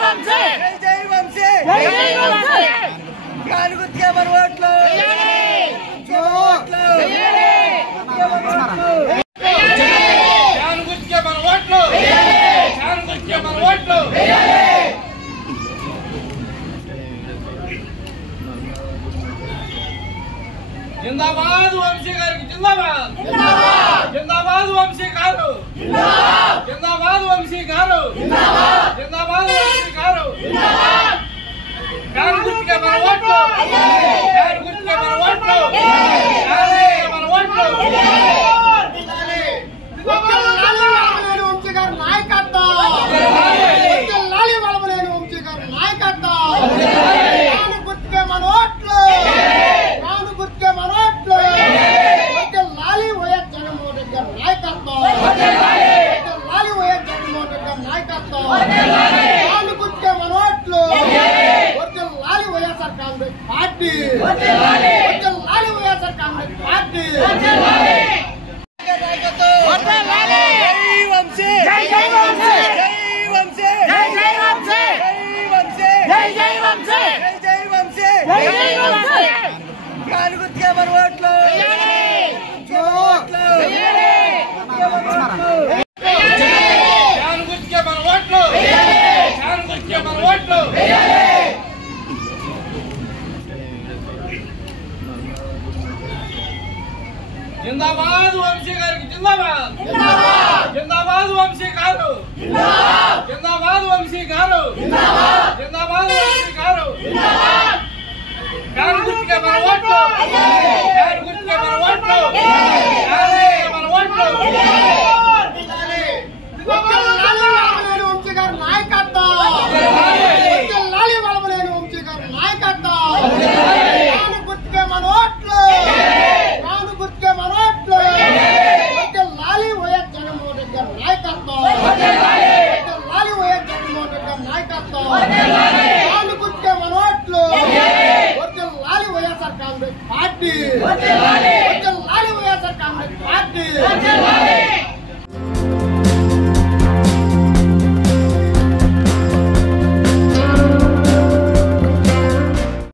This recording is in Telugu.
వంశీ జై వంశీ గాలి గుర్తుకే మన ఓట్లు जिंदाबाद वंशी गारी जिंदाबाद जिंदाबाद वंशी गारू जिंदाबाद वंशी गारू जिंदाबाद वंशी गारू गारू गुट के మన ఓట్లు गारू गुट के మన ఓట్లు गारू మన ఓట్లు వలమనేని వంశీ గారి నాయకత్వం లాలి వలమనేని వంశీ గారి నాయకత్వం గాలి గుర్తుకే మన ఓట్లు గాలి గుర్తుకే మన ఓట్లు లాలి వైఎస్ జగన్మోహన్ రెడ్డి గారి నాయకత్వం లాలి వైఎస్ జగన్మోహన్ రెడ్డి గారి నాయకత్వం గాలి గుర్తుకే మన ఓట్లు లాలి వైఎస్ఆర్ కాంగ్రెస్ పార్టీ లాలి వైఎస్ఆర్ కాంగ్రెస్ పార్టీ గాలి గుర్తుకే మన ఓట్లు గారు గుర్తుకే మన ఓట్లు గారు గుర్తుకే మన ఓట్లు जिंदाबाद वंशी गारी जिंदाबाद जिंदाबाद वंशी गारू जिंदाबाद वंशी गारू जिंदाबाद वंशी गारू गारू गुट के మన ఓట్లు गारू गुट के మన ఓట్లు गारू మన ఓట్లు వలమనేని వంశీ గారి నాయకత్వం లాలి వలమనేని వంశీ గారి నాయకత్వం గాలి గుర్తుకే మన ఓట్లు గాలి గుర్తుకే మన ఓట్లు లాలి వైఎస్ జగన్మోహన్ రెడ్డి గారి నాయకత్వం లాలి వైఎస్ జగన్మోహన్ రెడ్డి గారి నాయకత్వం గాలి గుర్తుకే మన ఓట్లు లాలి వైఎస్ఆర్ కాంగ్రెస్ పార్టీ లాలి వైఎస్ఆర్ కాంగ్రెస్ పార్టీ